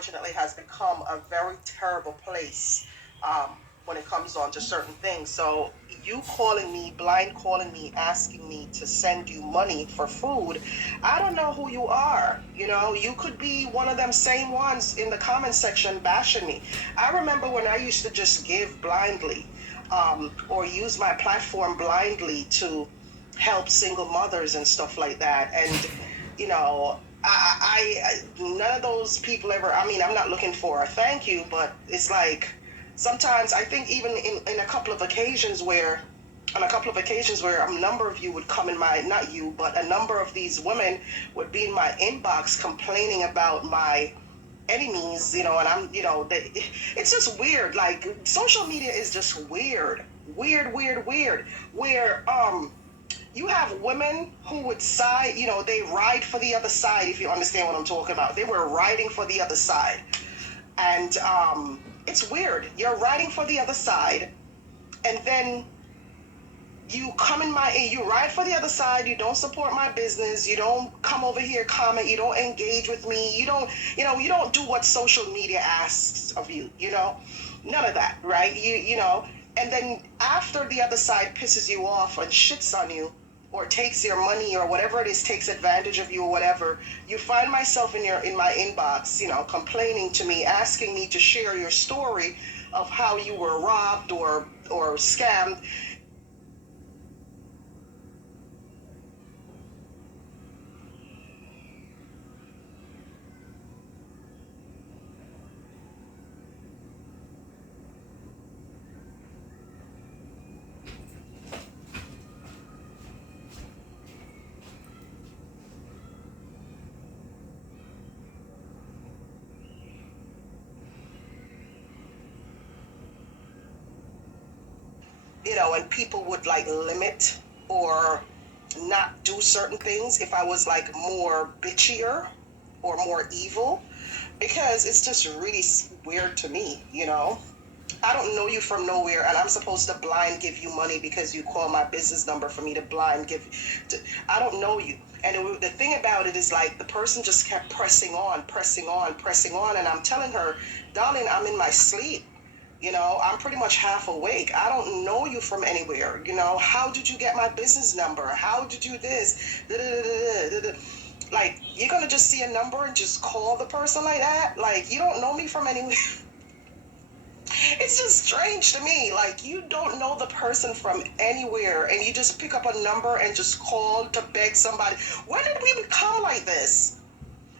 unfortunately has become a very terrible place um, when it comes on to certain things. So you calling me, blind calling me, asking me to send you money for food, I don't know who you are. You know, you could be one of them same ones in the comment section bashing me. I remember when I used to just give blindly, or use my platform blindly to help single mothers and stuff like that. And, you know, none of those people ever, I mean, I'm not looking for a thank you, but it's like sometimes I think even in a couple of occasions where, on a couple of occasions where a number of you would come in my, not you, but a number of these women would be in my inbox complaining about my enemies, you know, and I'm, you know, it's just weird. Like, social media is just weird, weird, where, you have women who would side, you know, they ride for the other side, if you understand what I'm talking about. They were riding for the other side. And it's weird. You're riding for the other side, and then you come in my, you ride for the other side, you don't support my business, you don't come over here, comment, you don't engage with me, you don't, you know, you don't do what social media asks of you, you know, none of that, right? You know, and then after the other side pisses you off and shits on you, or takes your money or whatever it is, takes advantage of you or whatever, you find myself in my inbox, you know, complaining to me, asking me to share your story of how you were robbed or scammed. You know, and people would like limit or not do certain things if I was like more bitchier or more evil, because it's just really weird to me, you know. I don't know you from nowhere, and I'm supposed to blind give you money because you call my business number for me to blind give. I don't know you. And the thing about it is, like, the person just kept pressing on, and I'm telling her, darling, I'm in my sleep. You know, I'm pretty much half awake. I don't know you from anywhere. You know, how did you get my business number? How did you this? Like, you're gonna just see a number and just call the person like that? Like, you don't know me from anywhere. It's just strange to me. Like, you don't know the person from anywhere and you just pick up a number and just call to beg somebody. When did we become like this?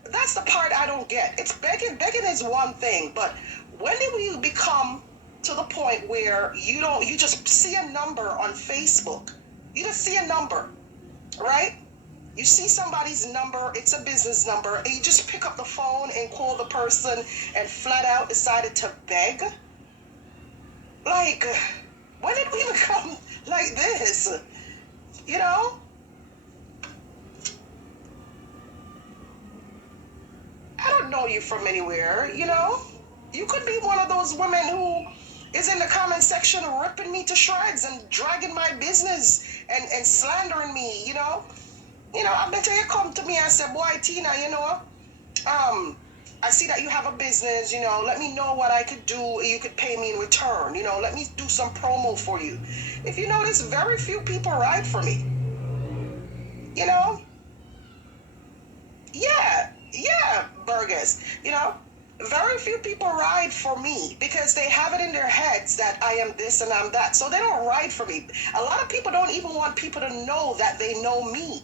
That's the part I don't get. It's begging. Begging is one thing, but when did we become to the point where you just see a number on Facebook? You just see a number, right? You see somebody's number, it's a business number, and you just pick up the phone and call the person and flat out decided to beg? Like, when did we become like this? You know? I don't know you from anywhere, you know? You could be one of those women who is in the comment section ripping me to shreds and dragging my business and slandering me, you know? You know, I bet you come to me and say, boy, Tina, you know, I see that you have a business, you know, let me know what I could do. You could pay me in return, you know, let me do some promo for you. If you notice, very few people ride for me, you know? Yeah, Burgess, you know? Very few people ride for me because they have it in their heads that I am this and I'm that. So they don't ride for me. A lot of people don't even want people to know that they know me.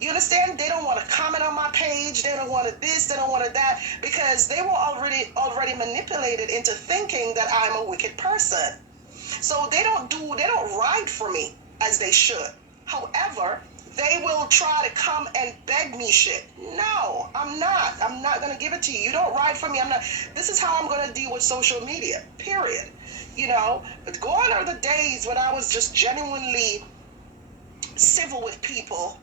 You understand? They don't want to comment on my page. They don't want to this. They don't want to that, because they were already manipulated into thinking that I'm a wicked person. So they don't ride for me as they should. However, they will try to come and beg me shit. No, I'm not. I'm not going to give it to you. You don't ride for me. I'm not. This is how I'm going to deal with social media, period. You know, but gone are the days when I was just genuinely civil with people,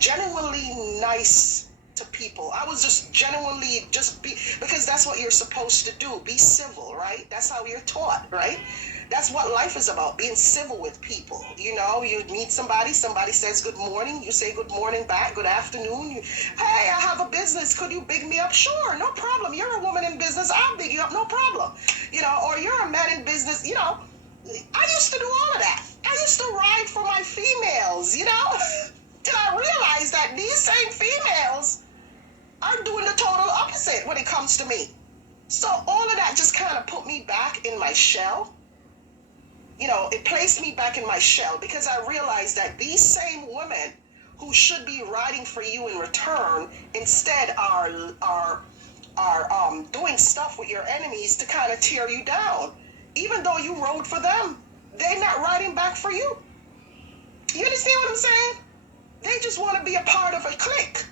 genuinely nice to people. I was just genuinely just be, because that's what you're supposed to do. Be civil, right? That's how you're taught, right? That's what life is about, being civil with people. You know, you meet somebody says good morning, you say good morning back, good afternoon. Hey, I have a business. Could you big me up? Sure, no problem. You're a woman in business. business, I'll big you up, no problem. You know, or you're a man in business, you know. I used to do all of that. I used to ride for my females, you know, till I realized that these same females are doing the total opposite when it comes to me. So all of that just kind of put me back in my shell. You know, it placed me back in my shell because I realized that these same women who should be riding for you in return instead are doing stuff with your enemies to kind of tear you down. Even though you rode for them, they're not riding back for you. You understand what I'm saying? They just want to be a part of a clique.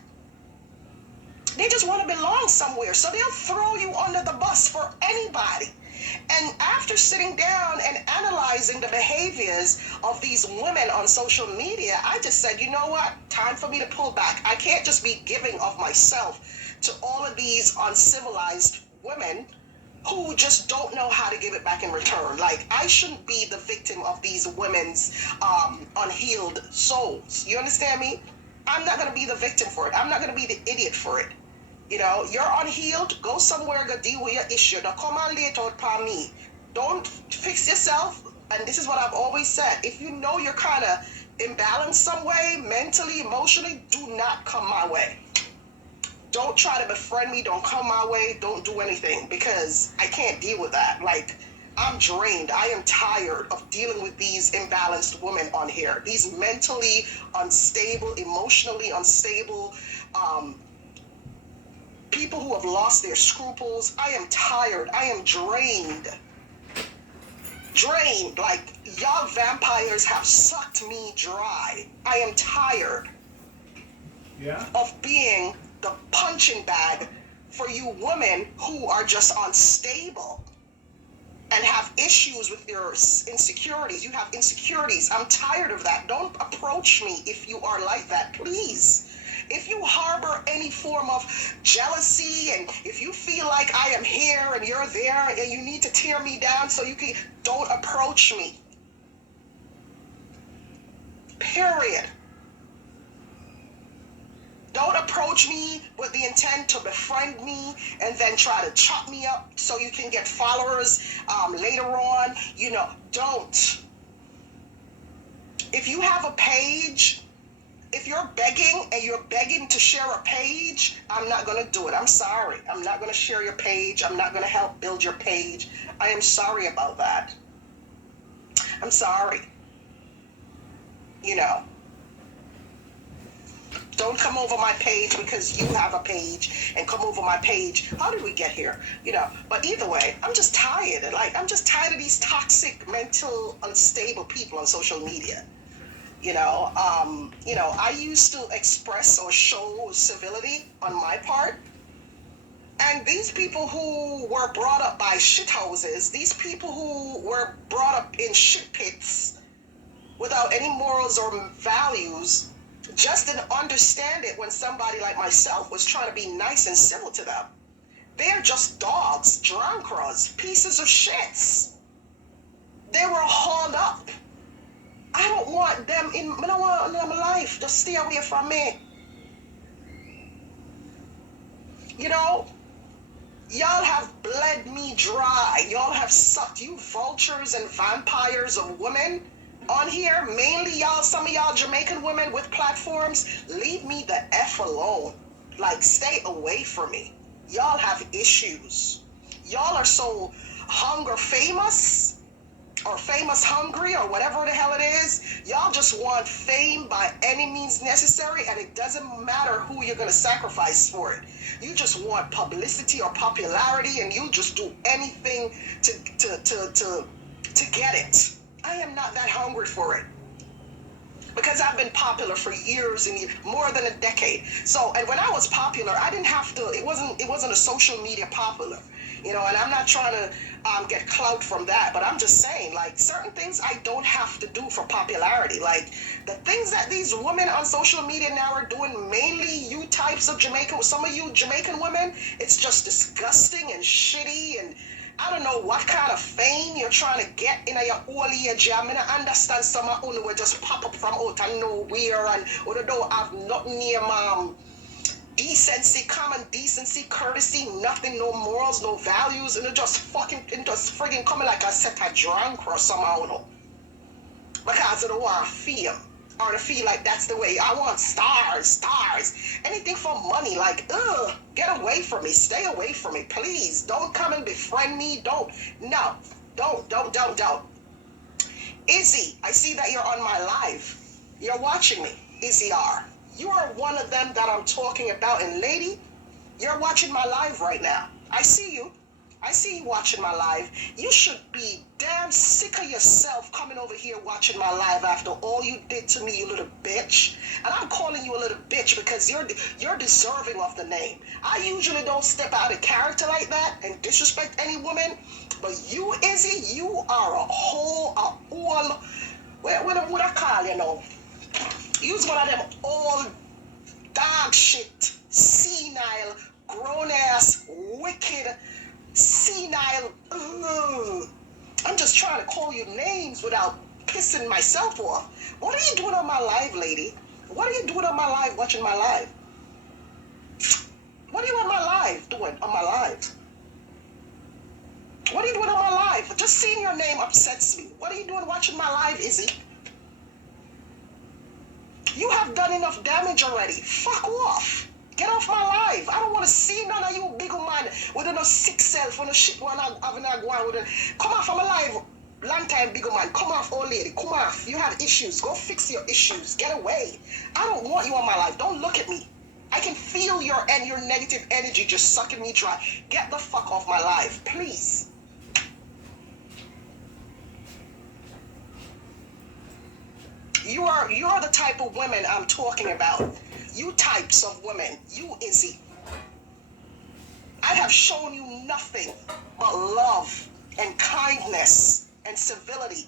They just want to belong somewhere. So they'll throw you under the bus for anybody. And after sitting down and analyzing the behaviors of these women on social media, I just said, you know what? Time for me to pull back. I can't just be giving of myself to all of these uncivilized women who just don't know how to give it back in return. Like, I shouldn't be the victim of these women's unhealed souls. You understand me? I'm not going to be the victim for it. I'm not going to be the idiot for it. You know, you're unhealed, go somewhere, go deal with your issue. Don't come and lay it out upon me. Don't fix yourself. And this is what I've always said. If you know you're kind of imbalanced some way, mentally, emotionally, do not come my way. Don't try to befriend me. Don't come my way. Don't do anything because I can't deal with that. Like, I'm drained. I am tired of dealing with these imbalanced women on here. These mentally unstable, emotionally unstable, people who have lost their scruples. I am tired. I am drained. Drained. Like, y'all vampires have sucked me dry. I am tired of being the punching bag for you women who are just unstable and have issues with your insecurities. You have insecurities. I'm tired of that. Don't approach me if you are like that, please. If you harbor any form of jealousy and if you feel like I am here and you're there and you need to tear me down so you can, don't approach me. Period. Don't approach me with the intent to befriend me and then try to chop me up so you can get followers later on. You know, don't. If you have a page, if you're begging and you're begging to share a page, I'm not going to do it. I'm sorry. I'm not going to share your page. I'm not going to help build your page. I am sorry about that. I'm sorry. You know. Don't come over my page because you have a page and come over my page. How did we get here? You know, but either way, I'm just tired. Like, I'm just tired of these toxic, mental, unstable people on social media. You know, I used to express or show civility on my part. And these people who were brought up by shithouses, these people who were brought up in shit pits without any morals or values, just didn't understand it when somebody like myself was trying to be nice and civil to them. They're just dogs, drunkards, pieces of shits. They were hauled up. I don't want them I don't want them in my life. Just stay away from me. You know, y'all have bled me dry. Y'all have sucked, you vultures and vampires of women on here, mainly y'all, some of y'all Jamaican women with platforms, leave me the F alone. Like, stay away from me. Y'all have issues. Y'all are so hunger famous or famous hungry or whatever the hell it is. Y'all just want fame by any means necessary, and it doesn't matter who you're going to sacrifice for it. You just want publicity or popularity, and you just do anything to get it. I am not that hungry for it because I've been popular for years and more than a decade. So, and when I was popular, I didn't have to, it wasn't a social media popular, you know, and I'm not trying to get clout from that, but I'm just saying, like, certain things I don't have to do for popularity. Like, the things that these women on social media now are doing, mainly you types of Jamaican, some of you Jamaican women, it's just disgusting and shitty, and I don't know what kind of fame you're trying to get in your old age. I mean, I understand some of you will just pop up from out of nowhere and or they don't have nothing near decency, common decency, courtesy, nothing, no morals, no values, and it just friggin' coming like a set of drunk or somehow, you know. Because I don't want to feel, or to feel like that's the way. I want stars, anything for money, like, get away from me, stay away from me, please. Don't come and befriend me, don't. Izzy, I see that you're on my live. You're watching me, Izzy R. You are one of them that I'm talking about, and lady, you're watching my live right now. I see you. I see you watching my live. You should be damn sick of yourself coming over here watching my live after all you did to me, you little bitch. And I'm calling you a little bitch because you're deserving of the name. I usually don't step out of character like that and disrespect any woman, but you, Izzy, you are all, what I call, you know, you's one of them old dog shit, senile, grown-ass, wicked, senile. I'm just trying to call you names without pissing myself off. What are you doing on my live, lady? What are you doing on my live, watching my live? What are you on my live doing on my live? What are you doing on my live? Just seeing your name upsets me. What are you doing watching my live, Izzy? You have done enough damage already. Fuck off. Get off my life. I don't want to see none of you big man with no sick self or no shit one having a go on with it. Come off, I'm alive. Long time big man. Come off, old lady. Come off. You have issues. Go fix your issues. Get away. I don't want you on my life. Don't look at me. I can feel your negative energy just sucking me dry. Get the fuck off my life, please. You're the type of women I'm talking about. You types of women. You, Izzy. I have shown you nothing but love and kindness and civility.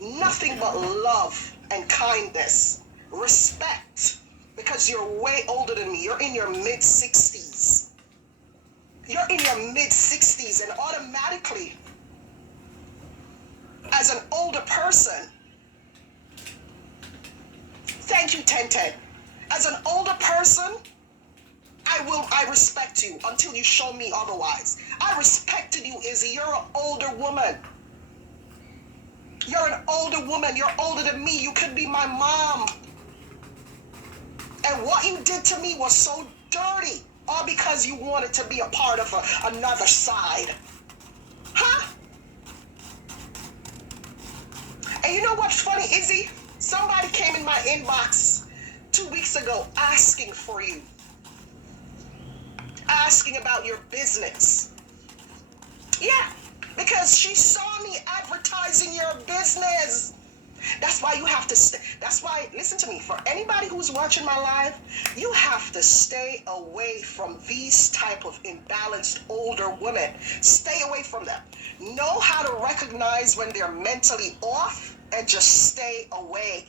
Nothing but love and kindness. Respect. Because you're way older than me. You're in your mid-60s. You're in your mid-60s, and automatically, as an older person, thank you, 1010. As an older person, I respect you until you show me otherwise. I respected you, Izzy. You're an older woman. You're an older woman. You're older than me. You could be my mom. And what you did to me was so dirty. All because you wanted to be a part of another side. Huh? And you know what's funny, Izzy? Somebody came in my inbox 2 weeks ago asking for you. Asking about your business. Yeah, because she saw me advertising your business. That's why you have to stay. That's why, listen to me, for anybody who's watching my live, you have to stay away from these type of imbalanced older women. Stay away from them. Know how to recognize when they're mentally off and just stay away.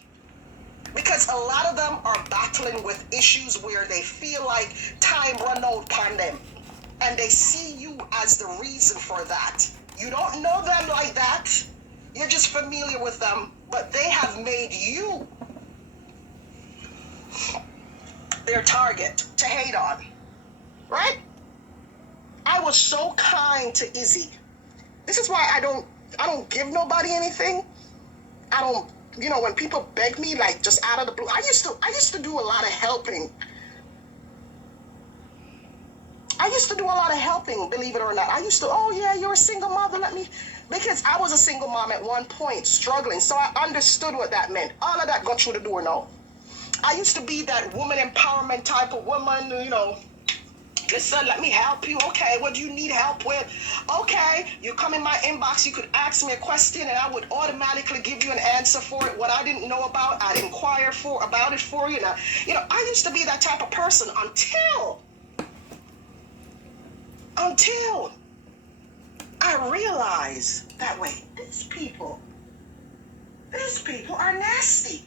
Because a lot of them are battling with issues where they feel like time run out upon them. And they see you as the reason for that. You don't know them like that. You're just familiar with them. But they have made you their target to hate on. Right? I was so kind to Izzy. This is why I don't give nobody anything. I don't. You know, when people beg me, like, just out of the blue, I used to do a lot of helping. Believe it or not. I used to, oh yeah, you're a single mother, because I was a single mom at one point, struggling, so I understood what that meant. All of that got through the door now. I used to be that woman empowerment type of woman, you know, listen, let me help you. Okay, what do you need help with? Okay, you come in my inbox, you could ask me a question and I would automatically give you an answer for it. What I didn't know about, I'd inquire about it for you. Now, you know, I used to be that type of person until I realized that, wait, these people are nasty.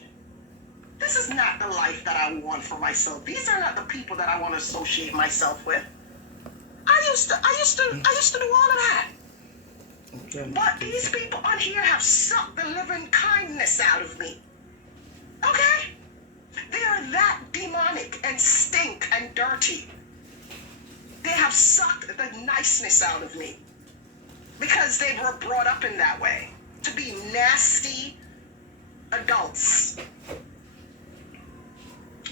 This is not the life that I want for myself. These are not the people that I want to associate myself with. I used to do all of that. Okay. But these people on here have sucked the living kindness out of me. Okay? They are that demonic and stink and dirty. They have sucked the niceness out of me because they were brought up in that way to be nasty adults.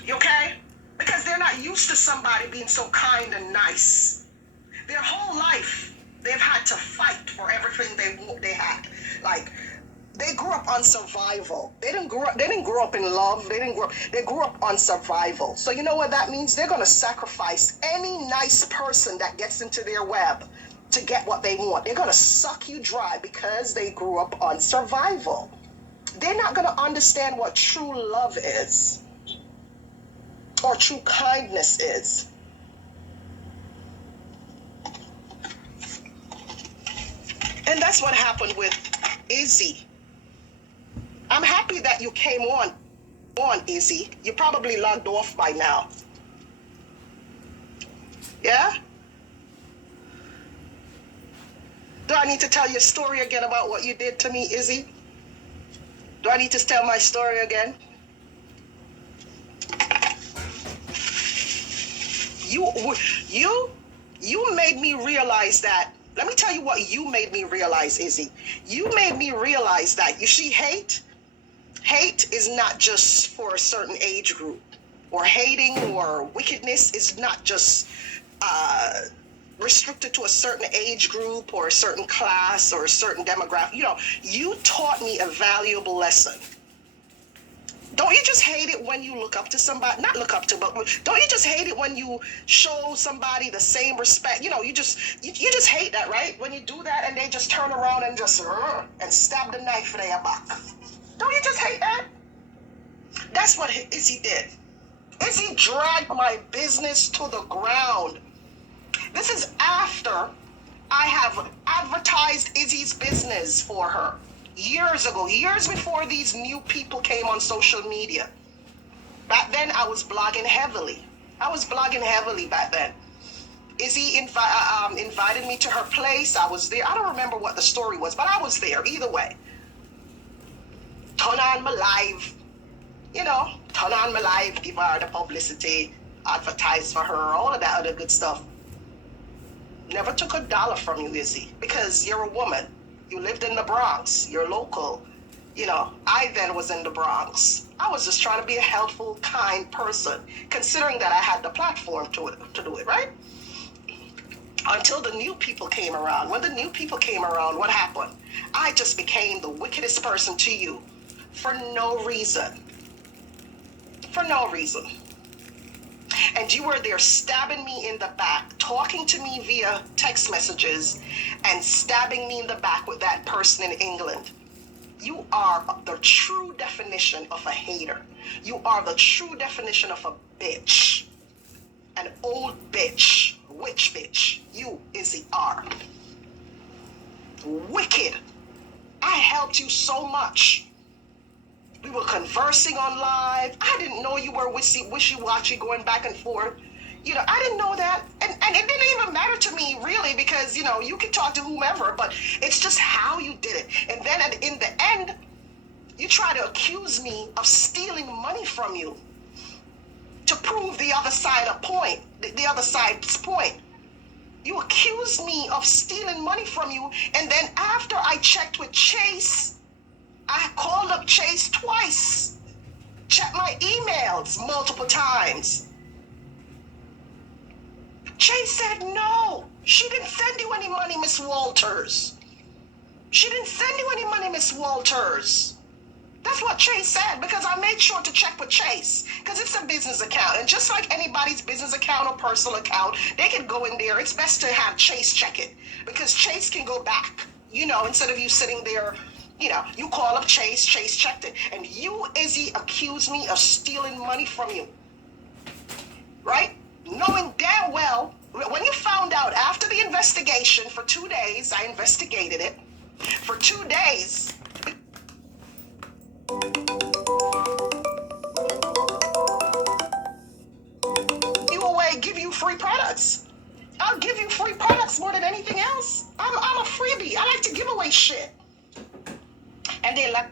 You okay? Because they're not used to somebody being so kind and nice. Their whole life, they've had to fight for everything they had. Like, they grew up on survival. They didn't grow up in love. They grew up on survival. So you know what that means? They're going to sacrifice any nice person that gets into their web to get what they want. They're going to suck you dry because they grew up on survival. They're not going to understand what true love is or true kindness is. And that's what happened with Izzy. I'm happy that you came on, Izzy. You probably logged off by now. Yeah? Do I need to tell your story again about what you did to me, Izzy? Do I need to tell my story again? You made me realize that. Let me tell you what you made me realize, Izzy. You made me realize that, you see, hate is not just for a certain age group, or hating or wickedness is not just restricted to a certain age group or a certain class or a certain demographic. You know, you taught me a valuable lesson. Don't you just hate it when you look up to somebody? Not look up to, but don't you just hate it when you show somebody the same respect? You know, you just hate that, right? When you do that and they just turn around and just and stab the knife in their back. Don't you just hate that? That's what Izzy did. Izzy dragged my business to the ground. This is after I have advertised Izzy's business for her. Years ago, years before these new people came on social media. Back then, I was blogging heavily. Back then. Izzy invited me to her place. I was there. I don't remember what the story was, but I was there either way. Turn on my live, give her the publicity, advertise for her, all of that other good stuff. Never took $1 from you, Izzy, because you're a woman. You lived in the Bronx. You're local. You know, I then was in the Bronx. I was just trying to be a helpful, kind person, considering that I had the platform to do it, right? Until the new people came around. When the new people came around, what happened? I just became the wickedest person to you for no reason. For no reason. And you were there stabbing me in the back, talking to me via text messages, and stabbing me in the back with that person in England. You are the true definition of a hater. You are the true definition of a bitch. An old bitch. Witch bitch. You, Izzy, are. Wicked. I helped you so much. We were conversing on live. I didn't know you were wishy-washy going back and forth. You know, I didn't know that. And it didn't even matter to me, really, because, you know, you can talk to whomever, but it's just how you did it. And then in the end, you try to accuse me of stealing money from you to prove the other side a point, the other side's point. You accused me of stealing money from you, and then after I checked with Chase, I called up Chase twice, checked my emails multiple times. Chase said no, she didn't send you any money, Miss Walters. She didn't send you any money, Miss Walters. That's what Chase said, because I made sure to check with Chase, because it's a business account. And just like anybody's business account or personal account, they can go in there. It's best to have Chase check it, because Chase can go back, you know, instead of you sitting there. You know, you call up Chase, Chase checked it. And you, Izzy, accused me of stealing money from you. Right? Knowing damn well, when you found out after the investigation for 2 days, I investigated it. For 2 days, you away, give you free products. I'll give you free products more than anything else. I'm a freebie. I like to give away shit. And they like,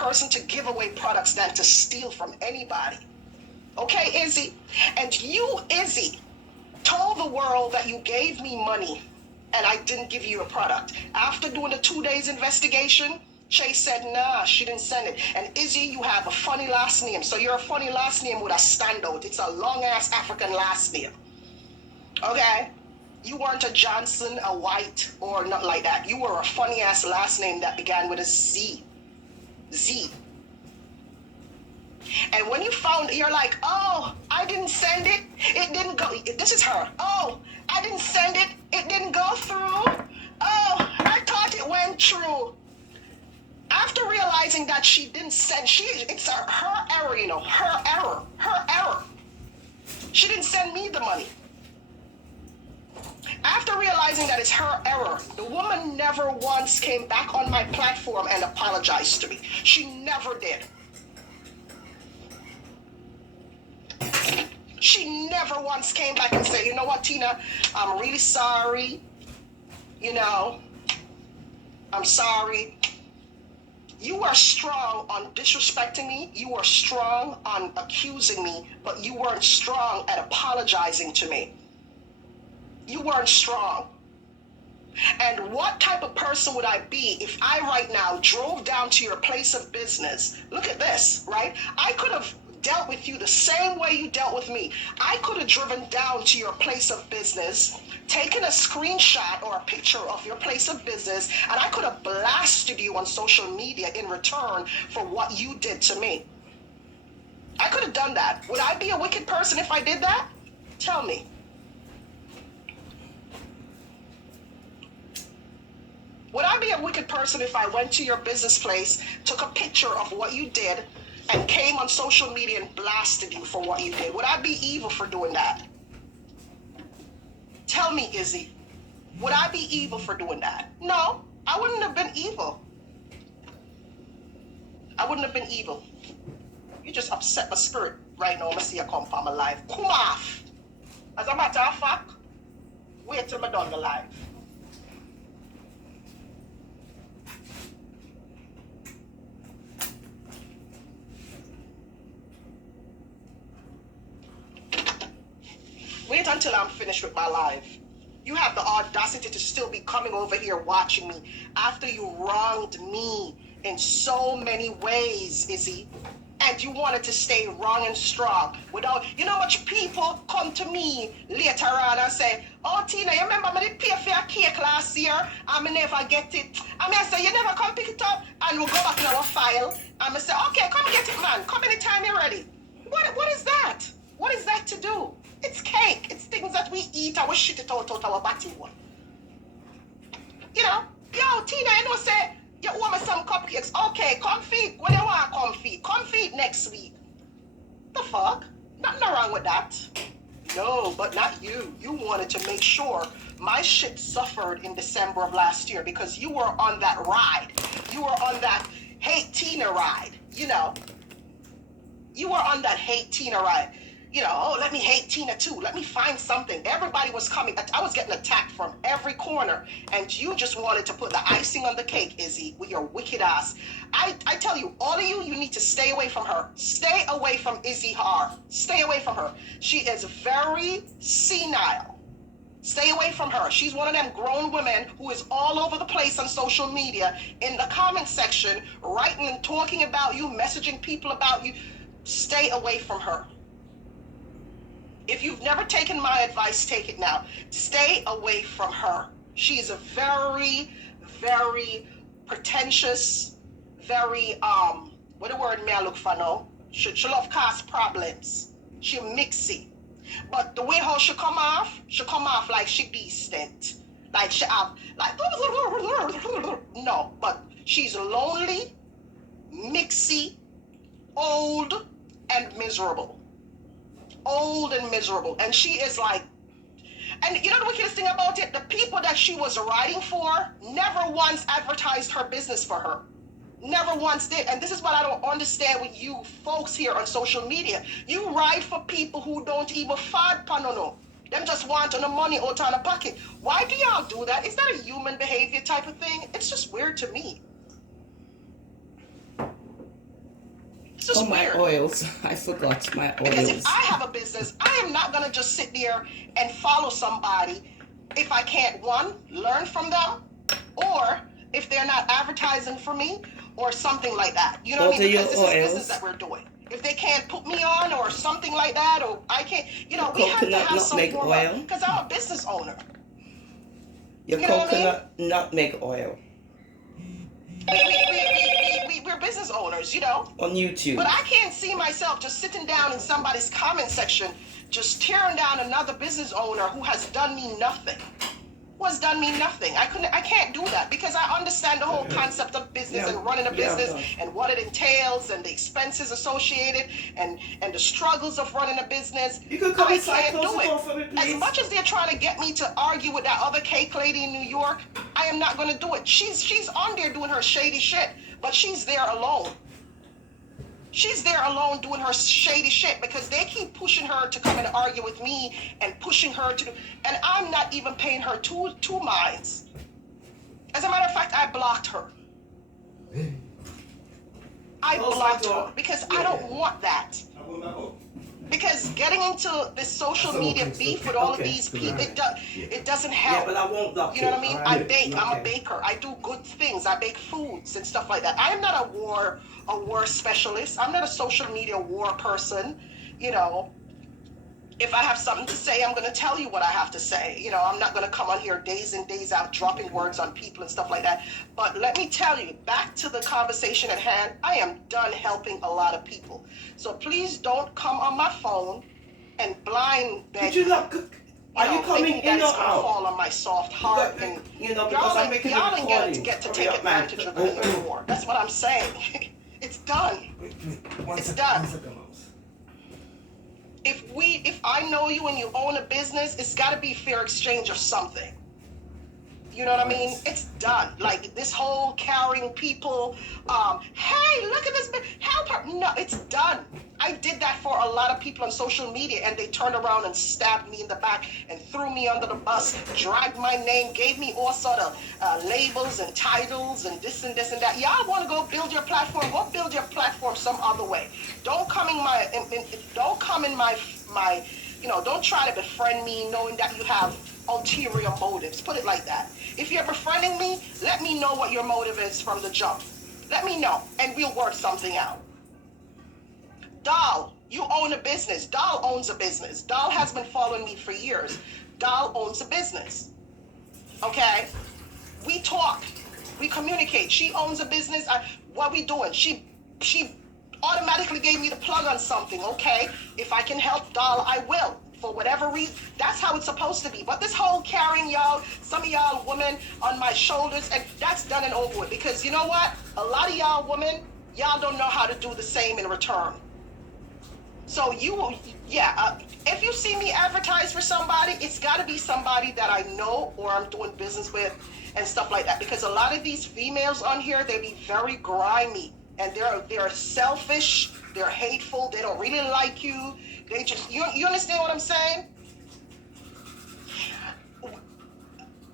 person to give away products than to steal from anybody. Okay, Izzy? And you, Izzy, told the world that you gave me money and I didn't give you a product. After doing the 2 days investigation, Chase said, nah, she didn't send it. And Izzy, you have a funny last name. So you're a funny last name with a standout. It's a long-ass African last name. Okay? You weren't a Johnson, a White, or nothing like that. You were a funny-ass last name that began with a Z. Z. And when you found, you're like, oh, I didn't send it. It didn't go. This is her. Oh, I didn't send it. It didn't go through. Oh, I thought it went through. After realizing that she didn't send, it's her error, you know, her error. She didn't send me the money. After realizing that it's her error, the woman never once came back on my platform and apologized to me. She never did. She never once came back and said, you know what, Tina, I'm really sorry. You know, I'm sorry. You were strong on disrespecting me. You were strong on accusing me, but you weren't strong at apologizing to me. You weren't strong. And what type of person would I be if I right now drove down to your place of business? Look at this, right? I could have dealt with you the same way you dealt with me. I could have driven down to your place of business, taken a screenshot or a picture of your place of business, and I could have blasted you on social media in return for what you did to me. I could have done that. Would I be a wicked person if I did that? Tell me. Would I be a wicked person if I went to your business place, took a picture of what you did, and came on social media and blasted you for what you did? Would I be evil for doing that? Tell me, Izzy. Would I be evil for doing that? No, I wouldn't have been evil. I wouldn't have been evil. You just upset my spirit right now. I see you come from my life. Come off. As a matter of fact, wait till I'm done the live. Wait until I'm finished with my live. You have the audacity to still be coming over here watching me after you wronged me in so many ways, Izzy. And you wanted to stay wrong and strong without, you know what, people come to me later on and say, oh, Tina, you remember I did pay for your cake last year and I never get it. And I say, you never come pick it up, and we'll go back in our file. And I say, okay, come get it, man. Come anytime you're ready. What is that? What is that to do? It's cake. It's things that we eat and we shit it out our body one. You know, yo, Tina, you know, say, you want me some cupcakes. Okay, come feed. When you want, come feed. Come feed next week. The fuck? Nothing wrong with that. No, but not you. You wanted to make sure my shit suffered in December of last year because you were on that ride. You were on that hate Tina ride, you know. You were on that hate Tina ride. You know, oh, let me hate Tina too. Let me find something. Everybody was coming. I was getting attacked from every corner. And you just wanted to put the icing on the cake, Izzy, with your wicked ass. I tell you, all of you, you need to stay away from her. Stay away from Izzy Har. Stay away from her. She is very senile. Stay away from her. She's one of them grown women who is all over the place on social media, in the comment section, writing and talking about you, messaging people about you. Stay away from her. If you've never taken my advice, take it now. Stay away from her. She is a very, very pretentious, very, what the word may I look for now? She love cause problems. She mixy. But the way how she come off like she decent. Like she have, like, no, but she's lonely, mixy, old, and miserable. Old and miserable. And she is like, and you know the wickedest thing about it? The people that she was writing for never once advertised her business for her. Never once did. And this is what I don't understand with you folks here on social media. You write for people who don't even fad panono. Them just want on the money out of the pocket. Why do y'all do that? Is that a human behavior type of thing? It's just weird to me. just my weird. oils. I forgot my oils. Because if I have a business, I am not going to just sit there and follow somebody if I can't, one, learn from them, or if they're not advertising for me or something like that. You know what I mean? Because this is business that we're doing. If they can't put me on or something like that, or I can't, we have to have some form of, because I'm a business owner. Your coconut nutmeg oil. We're business owners, On YouTube. But I can't see myself just sitting down in somebody's comment section, just tearing down another business owner who has done me nothing. I can't do that, because I understand the whole concept of business and running a business and what it entails and the expenses associated and the struggles of running a business. You could come I can't do it. For me, please. As much as they're trying to get me to argue with that other cake lady in New York, I am not going to do it. She's on there doing her shady shit, but she's there alone. She's there alone doing her shady shit, because they keep pushing her to come and argue with me and pushing her to do, and I'm not even paying her two minds. As a matter of fact, I blocked her. I blocked her because I don't want that. Because getting into this social media beef with all of these people, it doesn't help. Yeah, but I won't block you know what I mean? I bake. Okay. I'm a baker. I do good things. I bake foods and stuff like that. I am not a war specialist. I'm not a social media war person. If I have something to say, I'm going to tell you what I have to say. I'm not going to come on here days and days out dropping words on people and stuff like that. But let me tell you, back to the conversation at hand, I am done helping a lot of people. So please don't come on my phone and blind beg. Are you coming in or out? Fall on my soft heart, and y'all ain't get to take advantage of it anymore. That's what I'm saying. It's done. It's done. If I know you and you own a business, it's got to be fair exchange of something. You know what I mean? It's done. Like this whole carrying people, hey, look at this, help her. No, it's done. I did that for a lot of people on social media, and they turned around and stabbed me in the back and threw me under the bus, dragged my name, gave me all sort of labels and titles and this and that. Y'all want to go build your platform? Go build your platform some other way. Don't come in my, don't try to befriend me knowing that you have ulterior motives. Put it like that. If you're befriending me, let me know what your motive is from the jump. Let me know, and we'll work something out. Doll, you own a business. Doll owns a business. Doll has been following me for years. Doll owns a business. Okay? We talk. We communicate. She owns a business. What we doing? She automatically gave me the plug on something. Okay? If I can help Doll, I will. For whatever reason, that's how it's supposed to be. But this whole carrying y'all, some of y'all women on my shoulders, and that's done and over with. Because you know what? A lot of y'all women, y'all don't know how to do the same in return. So if you see me advertise for somebody, it's got to be somebody that I know or I'm doing business with and stuff like that. Because a lot of these females on here, they be very grimy, and they're selfish, they're hateful, they don't really like you. They just, you understand what I'm saying?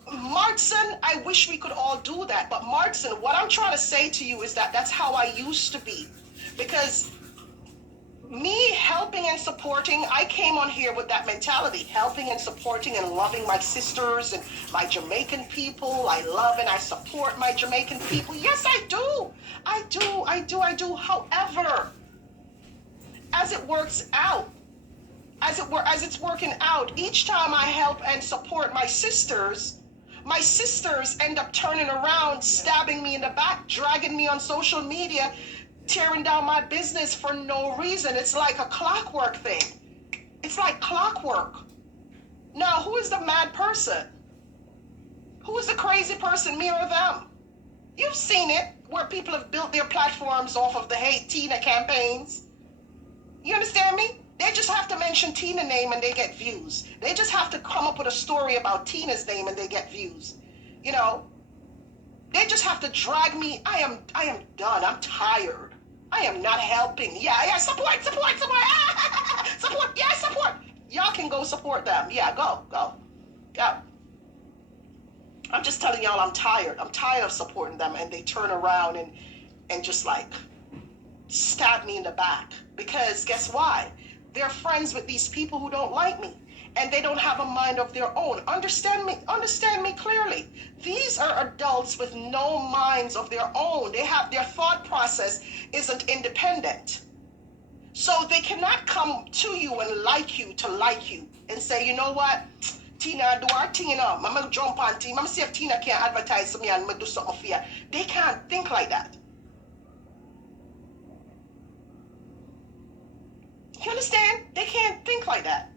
Martson, I wish we could all do that. But Martson, what I'm trying to say to you is that that's how I used to be. Because me helping and supporting, I came on here with that mentality, helping and supporting and loving my sisters and my Jamaican people. I love and I support my Jamaican people. Yes, I do. I do. However, as it works out, as it's working out, each time I help and support my sisters end up turning around, stabbing me in the back, dragging me on social media, tearing down my business for no reason. It's like a clockwork thing. It's like clockwork. Now, who is the mad person? Who is the crazy person, me or them? You've seen it, where people have built their platforms off of the Hate Tina campaigns. You understand me? They just have to mention Tina's name and they get views. They just have to come up with a story about Tina's name and they get views. They just have to drag me. I am done. I'm tired. I am not helping. Yeah, support. Support. Yeah, support. Y'all can go support them. Yeah, go. I'm just telling y'all I'm tired. I'm tired of supporting them, and they turn around and just like, stab me in the back. Because guess why? They're friends with these people who don't like me, and they don't have a mind of their own. Understand me clearly. These are adults with no minds of their own. They have their thought process isn't independent. So they cannot come to you and like you and say, you know what, Tina, do our thing, I'm gonna jump on Tina. I'm gonna see if Tina can advertise to me and I'm gonna do something for you. They can't think like that. You understand? They can't think like that.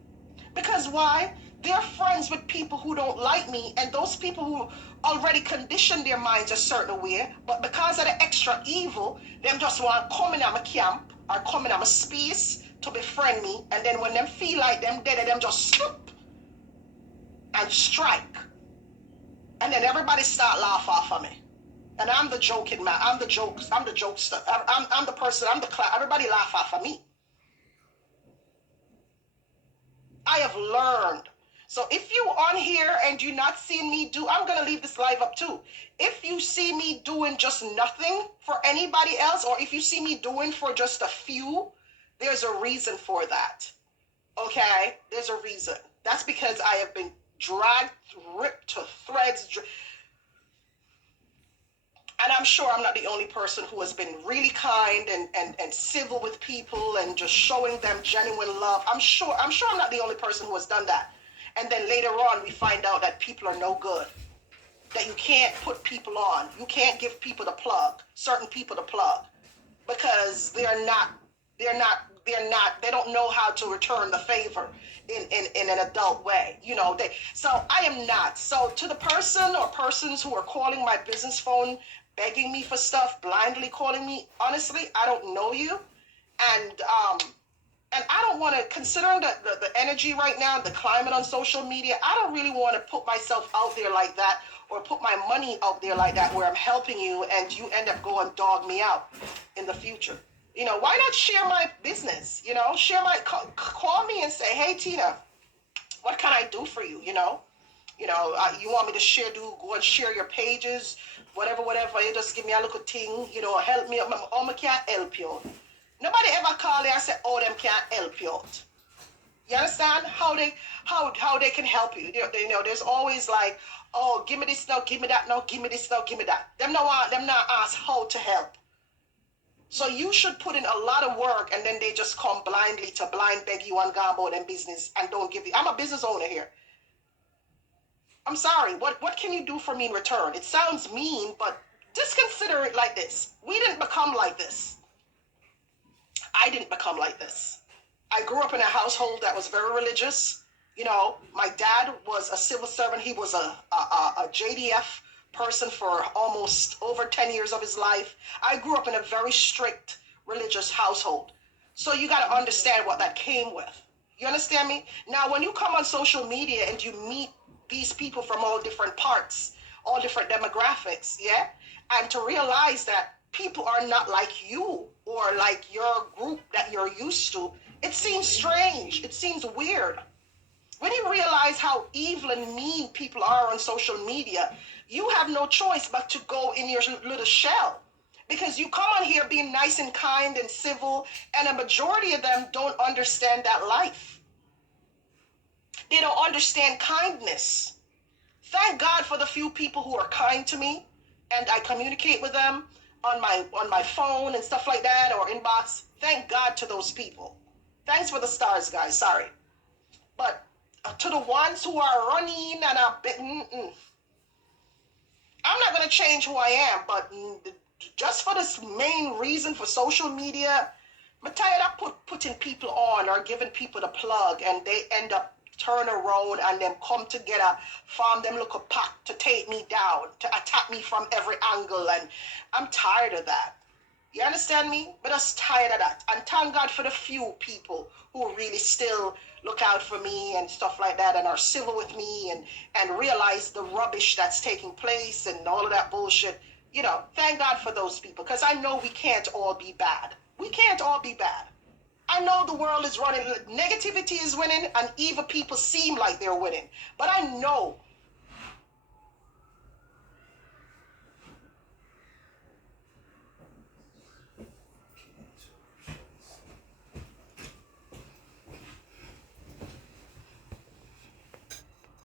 Because why? They're friends with people who don't like me, and those people who already conditioned their minds a certain way, but because of the extra evil, them just want to come in my camp or come in my space to befriend me, and then when them feel like them dead, them just swoop and strike. And then everybody start laugh off of me. And I'm the joking man. I'm the jokester. I'm the person, I'm the clown. Everybody laugh off of me. I have learned. So if you on here and you not seeing me do, I'm going to leave this live up too. If you see me doing just nothing for anybody else, or if you see me doing for just a few, there's a reason for that. Okay? There's a reason. That's because I have been dragged, ripped to threads. And I'm sure I'm not the only person who has been really kind and civil with people and just showing them genuine love. I'm sure I'm not the only person who has done that. And then later on, we find out that people are no good. That you can't put people on. You can't give people the plug, certain people the plug, because they don't know how to return the favor in an adult way. So I am not. So to the person or persons who are calling my business phone, begging me for stuff, blindly calling me, honestly, I don't know you. And I don't want to, considering the energy right now, the climate on social media, I don't really want to put myself out there like that or put my money out there like that where I'm helping you and you end up going dog me out in the future. Why not share my business? Call me and say, hey, Tina, what can I do for you? You want me to go and share your pages, whatever, you just give me a little thing, help me out. I can't help you. Nobody ever call you and say, oh, them can't help you out. You understand how they can help you? There's always like, oh, give me this now, give me that now, give me this now, give me that. Them not ask how to help. So you should put in a lot of work, and then they just come blindly to blind beg you and go about them business and don't give you. I'm a business owner here. I'm sorry. What can you do for me in return? It sounds mean, but just consider it like this. We didn't become like this. I didn't become like this. I grew up in a household that was very religious. My dad was a civil servant. He was a JDF person for almost over 10 years of his life. I grew up in a very strict religious household. So you got to understand what that came with. You understand me? Now, when you come on social media and you meet these people from all different parts, all different demographics, yeah? And to realize that people are not like you or like your group that you're used to, it seems strange. It seems weird. When you realize how evil and mean people are on social media, you have no choice but to go in your little shell. Because you come on here being nice and kind and civil, and a majority of them don't understand that life. They don't understand kindness. Thank God for the few people who are kind to me, and I communicate with them on my phone and stuff like that, or inbox. Thank God to those people. Thanks for the stars, guys. Sorry. But to the ones who are running and are bitten, I'm not going to change who I am, but just for this main reason for social media, I'm tired of putting people on or giving people the plug, and they end up turn around and them come together, form them look a pack to take me down, to attack me from every angle, and I'm tired of that. You understand me? But I'm tired of that. And thank God for the few people who really still look out for me and stuff like that and are civil with me and realize the rubbish that's taking place and all of that bullshit. Thank God for those people, because I know we can't all be bad. We can't all be bad. I know the world is running, negativity is winning, and evil people seem like they're winning. But I know